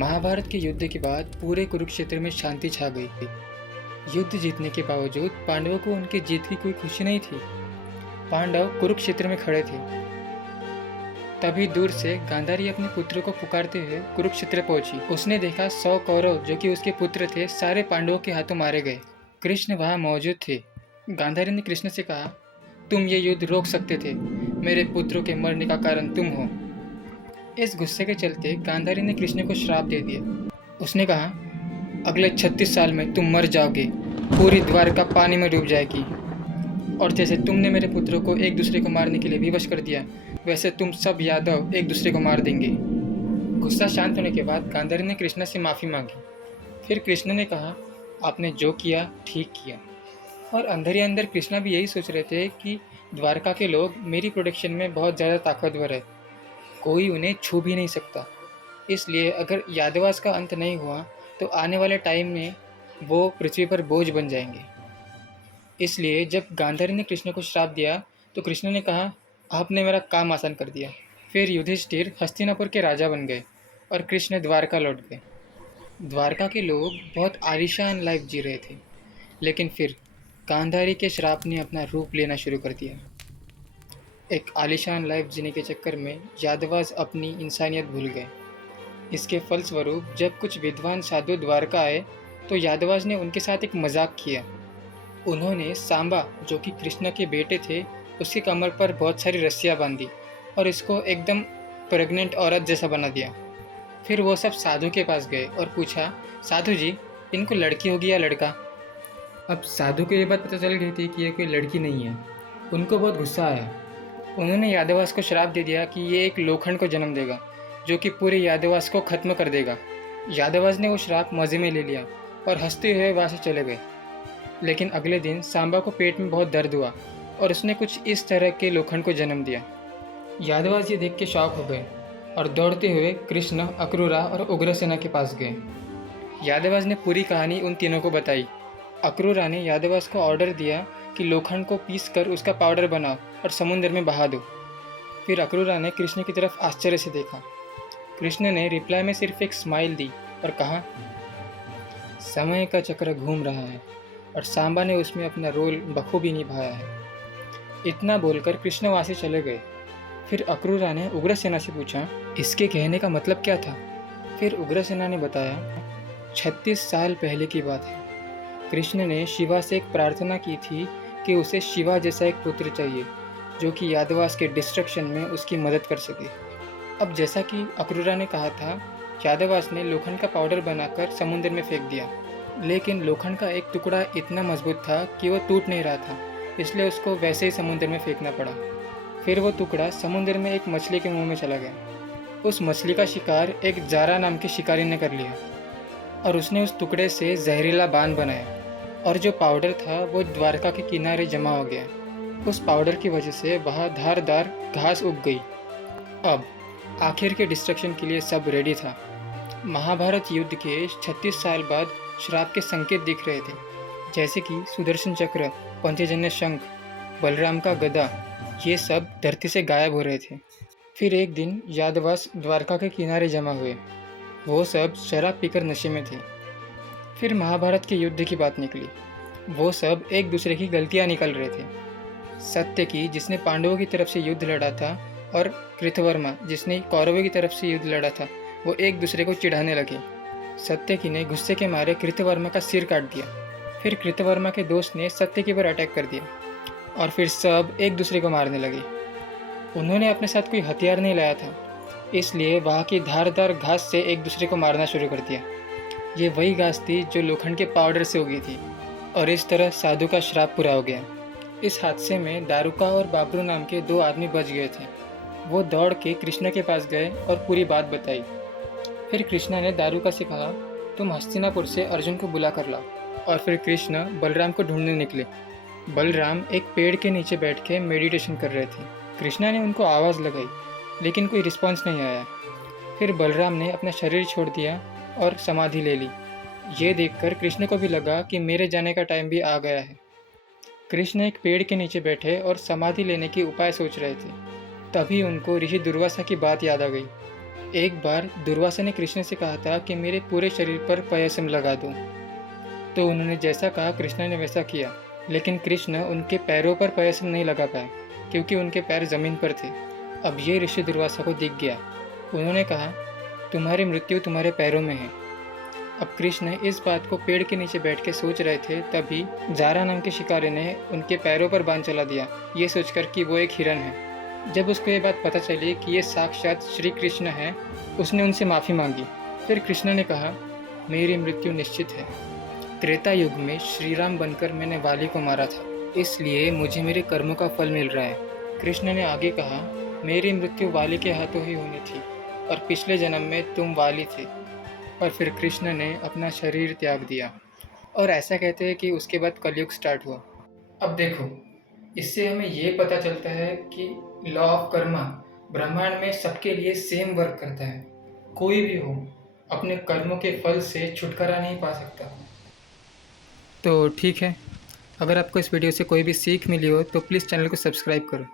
महाभारत के युद्ध के बाद पूरे कुरुक्षेत्र में शांति छा गई थी। युद्ध जीतने के बावजूद पांडवों को उनकी जीत की कोई खुशी नहीं थी। पांडव कुरुक्षेत्र में खड़े थे। तभी दूर से गांधारी अपने पुत्र को पुकारते हुए कुरुक्षेत्र पहुंची। उसने देखा 100 कौरव जो कि उसके पुत्र थे सारे पांडवों के हाथों मारे गए। कृष्ण वहां मौजूद थे। गांधारी ने कृष्ण से कहा, तुम ये युद्ध रोक सकते थे, मेरे पुत्रों के मरने का कारण तुम हो। इस गुस्से के चलते गांधारी ने कृष्ण को श्राप दे दिया। उसने कहा, अगले 36 साल में तुम मर जाओगे, पूरी द्वारका पानी में डूब जाएगी। और जैसे तुमने मेरे पुत्रों को एक दूसरे को मारने के लिए विवश कर दिया, वैसे तुम सब यादव एक दूसरे को मार देंगे। गुस्सा शांत होने के बाद गांधारी ने कृष्ण से माफ़ी मांगी। फिर कृष्ण ने कहा, आपने जो किया ठीक किया। और अंदर ही अंदर कृष्णा भी यही सोच रहे थे कि द्वारका के लोग मेरी प्रोटेक्शन में बहुत ज़्यादा ताकतवर है, कोई उन्हें छू भी नहीं सकता। इसलिए अगर यादवास का अंत नहीं हुआ तो आने वाले टाइम में वो पृथ्वी पर बोझ बन जाएंगे। इसलिए जब गांधारी ने कृष्ण को श्राप दिया तो कृष्ण ने कहा, आपने मेरा काम आसान कर दिया। फिर युधिष्ठिर हस्तिनापुर के राजा बन गए और कृष्ण द्वारका लौट गए। द्वारका के लोग बहुत आलीशान लाइफ जी रहे थे, लेकिन फिर गांधारी के श्राप ने अपना रूप लेना शुरू कर दिया। एक आलीशान लाइफ जीने के चक्कर में यादवास अपनी इंसानियत भूल गए। इसके फलस्वरूप जब कुछ विद्वान साधु द्वारका आए तो यादवास ने उनके साथ एक मजाक किया। उन्होंने सांबा, जो कि कृष्ण के बेटे थे, उसकी कमर पर बहुत सारी रस्सियाँ बांधी और इसको एकदम प्रेग्नेंट औरत जैसा बना दिया। फिर वो सब साधु के पास गए और पूछा, साधु जी, इनको लड़की होगी या लड़का? अब साधु को ये बात पता चल गई थी कि ये कोई लड़की नहीं है। उनको बहुत गुस्सा आया। उन्होंने यादवास को श्राप दे दिया कि ये एक लोखंड को जन्म देगा जो कि पूरे यादवास को ख़त्म कर देगा। यादवास ने वो श्राप मज़े में ले लिया और हंसते हुए वहाँ से चले गए। लेकिन अगले दिन सांबा को पेट में बहुत दर्द हुआ और उसने कुछ इस तरह के लोखंड को जन्म दिया। यादवास ये देख के शॉक हो गए और दौड़ते हुए कृष्ण, अक्रूरा और उग्रसेना के पास गए। यादवास ने पूरी कहानी उन तीनों को बताई। अक्रूरा ने यादवास को ऑर्डर दिया कि लोखंड को पीस कर उसका पाउडर बनाओ और समुद्र में बहा दो। फिर अक्रूरा ने कृष्ण की तरफ आश्चर्य से देखा। कृष्ण ने रिप्लाई में सिर्फ एक स्माइल दी और कहा, समय का चक्र घूम रहा है और सांबा ने उसमें अपना रोल बखूबी निभाया है। इतना बोलकर कृष्ण वहाँ से चले गए। फिर अक्रूरा ने उग्रसेना से पूछा, इसके कहने का मतलब क्या था? फिर उग्रसेना ने बताया, 36 साल पहले की बात है। कृष्ण ने शिवा से एक प्रार्थना की थी कि उसे शिवा जैसा एक पुत्र चाहिए जो कि यादवास के डिस्ट्रक्शन में उसकी मदद कर सके। अब जैसा कि अक्रूरा ने कहा था, यादवास ने लोखंड का पाउडर बनाकर समुद्र में फेंक दिया, लेकिन लोखंड का एक टुकड़ा इतना मजबूत था कि वो टूट नहीं रहा था, इसलिए उसको वैसे ही समुद्र में फेंकना पड़ा। फिर वो टुकड़ा समुद्र में एक मछली के मुंह में चला गया। उस मछली का शिकार एक जारा नाम के शिकारी ने कर लिया और उसने उस टुकड़े से जहरीला बाण बनाया और जो पाउडर था वो द्वारका के किनारे जमा हो गया। उस पाउडर की वजह से वहाँ धारदार घास उग गई। अब आखिर के डिस्ट्रक्शन के लिए सब रेडी था। महाभारत युद्ध के 36 साल बाद श्राप के संकेत दिख रहे थे, जैसे कि सुदर्शन चक्र, पंचजन्य शंख, बलराम का गदा, ये सब धरती से गायब हो रहे थे। फिर एक दिन यादवास द्वारका के किनारे जमा हुए। वो सब शराब पीकर नशे में थे। फिर महाभारत के युद्ध की बात निकली। वो सब एक दूसरे की गलतियां निकल रहे थे। सत्यकी, जिसने पांडवों की तरफ से युद्ध लड़ा था, और कृतवर्मा, जिसने कौरवों की तरफ से युद्ध लड़ा था, वो एक दूसरे को चिढ़ाने लगे। सत्यकी ने गुस्से के मारे कृतवर्मा का सिर काट दिया। फिर कृतवर्मा के दोस्त ने सत्यकी पर अटैक कर दिया और फिर सब एक दूसरे को मारने लगे। उन्होंने अपने साथ कोई हथियार नहीं लाया था, इसलिए वहाँ की धारदार घास से एक दूसरे को मारना शुरू कर दिया। ये वही घास थी जो लोखंड के पाउडर से उगी थी और इस तरह साधु का श्राप पूरा हो गया। इस हादसे में दारुका और बाबरू नाम के 2 आदमी बच गए थे। वो दौड़ के कृष्णा के पास गए और पूरी बात बताई। फिर कृष्णा ने दारुका से कहा, तुम हस्तिनापुर से अर्जुन को बुला कर लाओ। और फिर कृष्ण बलराम को ढूंढने निकले। बलराम एक पेड़ के नीचे बैठ के मेडिटेशन कर रहे थे। कृष्णा ने उनको आवाज़ लगाई, लेकिन कोई रिस्पॉन्स नहीं आया। फिर बलराम ने अपना शरीर छोड़ दिया और समाधि ले ली। ये देखकर कृष्ण को भी लगा कि मेरे जाने का टाइम भी आ गया है। कृष्ण एक पेड़ के नीचे बैठे और समाधि लेने के उपाय सोच रहे थे। तभी उनको ऋषि दुर्वासा की बात याद आ गई। एक बार दुर्वासा ने कृष्ण से कहा था कि मेरे पूरे शरीर पर पयसम लगा दो, तो उन्होंने जैसा कहा कृष्ण ने वैसा किया। लेकिन कृष्ण उनके पैरों पर पयसम नहीं लगा पाए क्योंकि उनके पैर जमीन पर थे। अब ये ऋषि दुर्वासा को दिख गया। उन्होंने कहा, तुम्हारी मृत्यु तुम्हारे पैरों में है। अब कृष्ण इस बात को पेड़ के नीचे बैठ के सोच रहे थे, तभी जारा नाम के शिकारी ने उनके पैरों पर बांध चला दिया, ये सोचकर कि वो एक हिरन है। जब उसको ये बात पता चली कि ये साक्षात श्री कृष्ण है, उसने उनसे माफ़ी मांगी। फिर कृष्ण ने कहा, मेरी मृत्यु निश्चित है। त्रेता युग में श्री राम बनकर मैंने वाली को मारा था, इसलिए मुझे मेरे कर्मों का फल मिल रहा है। कृष्ण ने आगे कहा, मेरी मृत्यु वाली के हाथों ही होनी थी और पिछले जन्म में तुम वाली थे। और फिर कृष्ण ने अपना शरीर त्याग दिया। और ऐसा कहते हैं कि उसके बाद कलयुग स्टार्ट हुआ। अब देखो, इससे हमें ये पता चलता है कि लॉ ऑफ कर्मा ब्रह्मांड में सबके लिए सेम वर्क करता है। कोई भी हो अपने कर्मों के फल से छुटकारा नहीं पा सकता। तो ठीक है, अगर आपको इस वीडियो से कोई भी सीख मिली हो तो प्लीज़ चैनल को सब्सक्राइब करो।